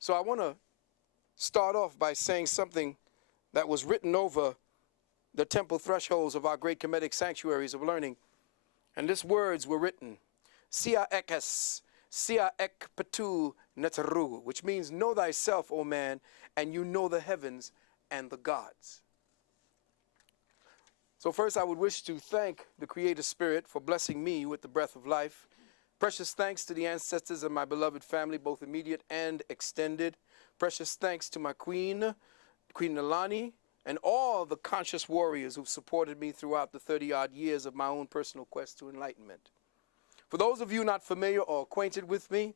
So I want to start off by saying something that was written over the temple thresholds of our great Kemetic sanctuaries of learning. And these words were written, Sia ekes, Sia ek petu neteru, which means know thyself, O man, and you know the heavens and the gods. So first I would wish to thank the Creator Spirit for blessing me with the breath of life. Precious thanks to the ancestors of my beloved family, both immediate and extended. Precious thanks to my Queen Nalani, and all the conscious warriors who've supported me throughout the 30-odd years of my own personal quest to enlightenment. For those of you not familiar or acquainted with me,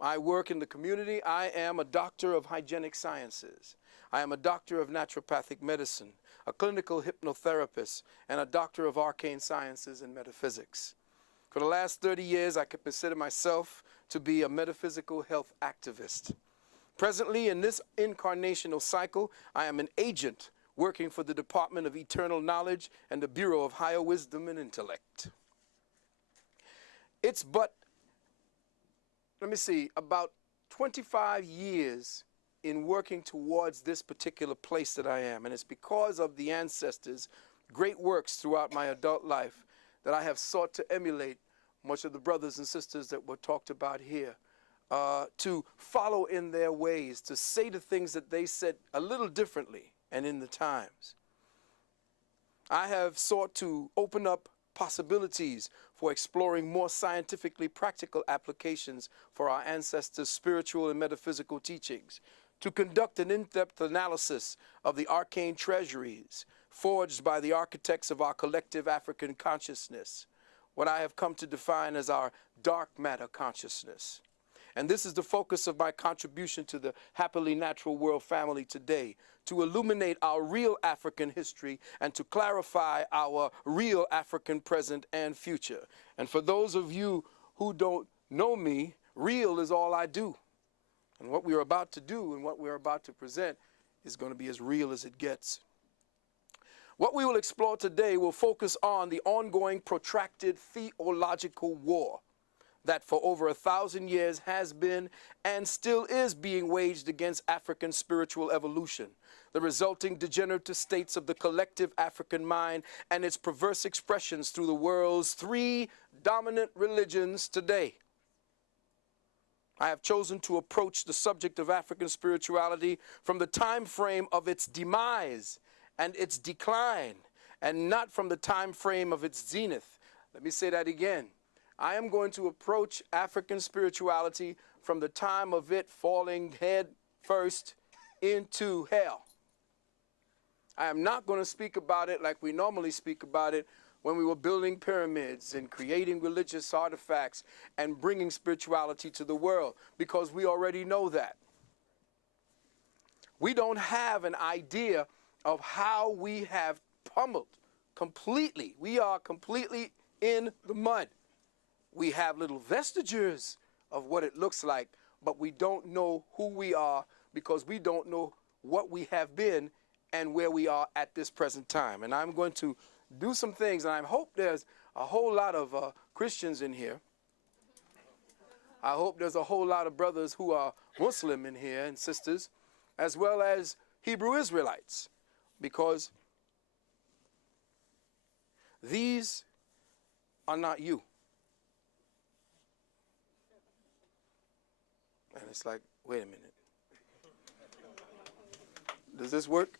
I work in the community. I am a doctor of hygienic sciences. I am a doctor of naturopathic medicine, a clinical hypnotherapist, and a doctor of arcane sciences and metaphysics. For the last 30 years, I could consider myself to be a metaphysical health activist. Presently, in this incarnational cycle, I am an agent working for the Department of Eternal Knowledge and the Bureau of Higher Wisdom and Intellect. It's but, about 25 years in working towards this particular place that I am. And it's because of the ancestors' great works throughout my adult life that I have sought to emulate much of the brothers and sisters that were talked about here, to follow in their ways, to say the things that they said a little differently and in the times. I have sought to open up possibilities for exploring more scientifically practical applications for our ancestors' spiritual and metaphysical teachings, to conduct an in-depth analysis of the arcane treasuries forged by the architects of our collective African consciousness, what I have come to define as our dark matter consciousness. And this is the focus of my contribution to the happily natural world family today, to illuminate our real African history and to clarify our real African present and future. And for those of you who don't know me, real is all I do. And what we're about to do and what we're about to present is going to be as real as it gets. What we will explore today will focus on the ongoing protracted theological war that for over 1,000 years has been and still is being waged against African spiritual evolution, the resulting degenerative states of the collective African mind and its perverse expressions through the world's 3 dominant religions today. I have chosen to approach the subject of African spirituality from the time frame of its demise and its decline, and not from the time frame of its zenith. Let me say that again. I am going to approach African spirituality from the time of it falling head first into hell. I am not going to speak about it like we normally speak about it when we were building pyramids and creating religious artifacts and bringing spirituality to the world, because we already know that. We don't have an idea of how we have pummeled completely. We are completely in the mud. We have little vestiges of what it looks like, but we don't know who we are because we don't know what we have been and where we are at this present time. And I'm going to do some things, and I hope there's a whole lot of Christians in here. I hope there's a whole lot of brothers who are Muslim in here and sisters, as well as Hebrew Israelites, because these are not you. And it's like, wait a minute. Does this work?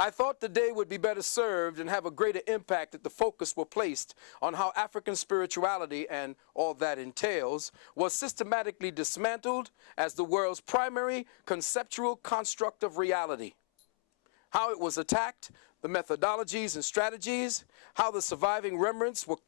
I thought the day would be better served and have a greater impact if the focus were placed on how African spirituality and all that entails was systematically dismantled as the world's primary conceptual construct of reality. How it was attacked, the methodologies and strategies, how the surviving remnants were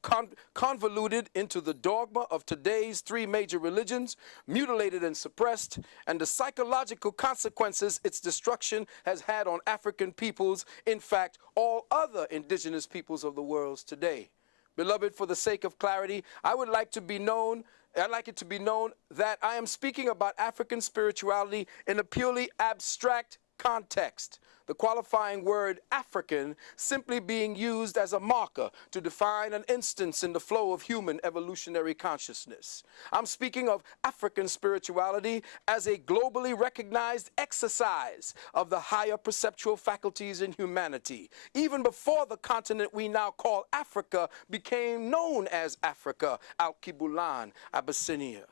convoluted into the dogma of today's 3 major religions, mutilated and suppressed, and the psychological consequences its destruction has had on African peoples, in fact, all other indigenous peoples of the world today. Beloved, for the sake of clarity, I'd like it to be known that I am speaking about African spirituality in a purely abstract context. the qualifying word African simply being used as a marker to define an instance in the flow of human evolutionary consciousness. I'm speaking of African spirituality as a globally recognized exercise of the higher perceptual faculties in humanity, even before the continent we now call Africa became known as Africa, Al-Kibulan, Abyssinia.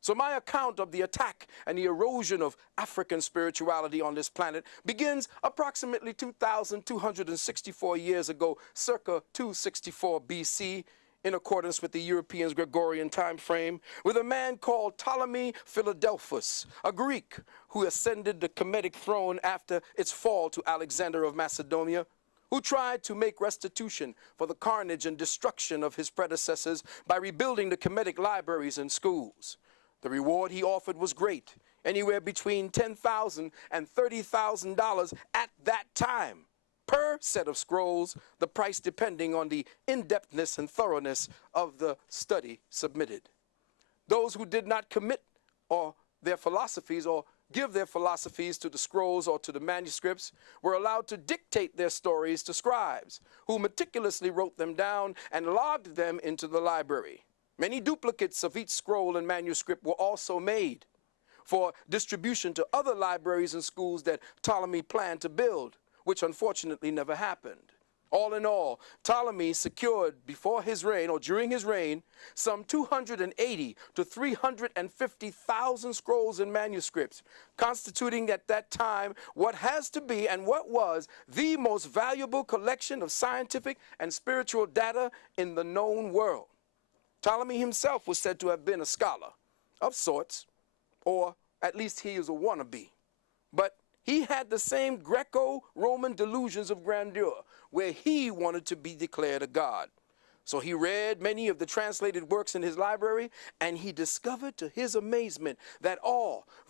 So my account of the attack and the erosion of African spirituality on this planet begins approximately 2,264 years ago, circa 264 BC, in accordance with the Europeans' Gregorian time frame, with a man called Ptolemy Philadelphus, a Greek who ascended the Kemetic throne after its fall to Alexander of Macedonia, who tried to make restitution for the carnage and destruction of his predecessors by rebuilding the Kemetic libraries and schools. The reward he offered was great, anywhere between $10,000 and $30,000 at that time, per set of scrolls, the price depending on the in-depthness and thoroughness of the study submitted. Those who did not commit or their philosophies or give their philosophies to the scrolls or to the manuscripts were allowed to dictate their stories to scribes, who meticulously wrote them down and logged them into the library. Many duplicates of each scroll and manuscript were also made for distribution to other libraries and schools that Ptolemy planned to build, which unfortunately never happened. All in all, Ptolemy secured before his reign, or during his reign, some 280 to 350,000 scrolls and manuscripts, constituting at that time what has to be and what was the most valuable collection of scientific and spiritual data in the known world. Ptolemy himself was said to have been a scholar of sorts, or at least he is a wannabe. But he had the same Greco-Roman delusions of grandeur, where he wanted to be declared a god. So he read many of the translated works in his library, and he discovered to his amazement that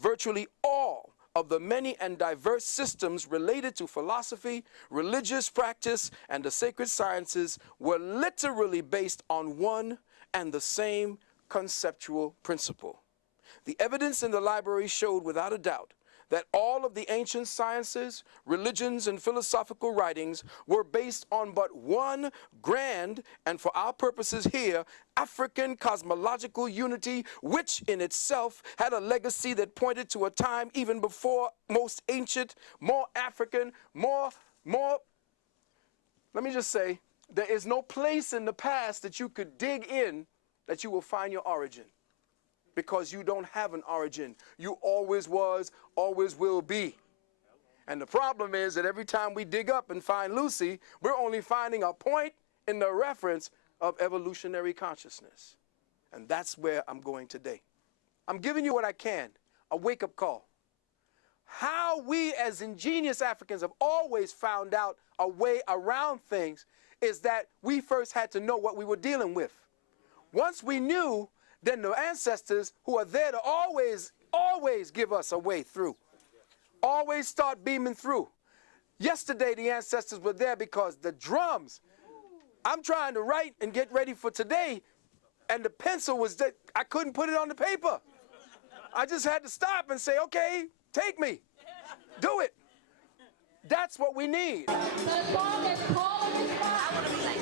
virtually all, of the many and diverse systems related to philosophy, religious practice, and the sacred sciences were literally based on one and the same conceptual principle. The evidence in the library showed without a doubt that all of the ancient sciences, religions, and philosophical writings were based on but one grand, and for our purposes here, African cosmological unity, which in itself had a legacy that pointed to a time even before most ancient, more African, let me just say, there is no place in the past that you could dig in that you will find your origin, because you don't have an origin. You always was, always will be. And the problem is that every time we dig up and find Lucy, we're only finding a point in the reference of evolutionary consciousness. And that's where I'm going today. I'm giving you what I can, a wake-up call. How we as ingenious Africans have always found out a way around things is that we first had to know what we were dealing with. Once we knew, then the ancestors who are there to always give us a way through, always start beaming through. Yesterday, the ancestors were there because the drums, I'm trying to write and get ready for today, and the pencil was that I couldn't put it on the paper. I just had to stop and say, okay, take me, do it. That's what we need. The song is called I want to be like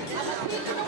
this.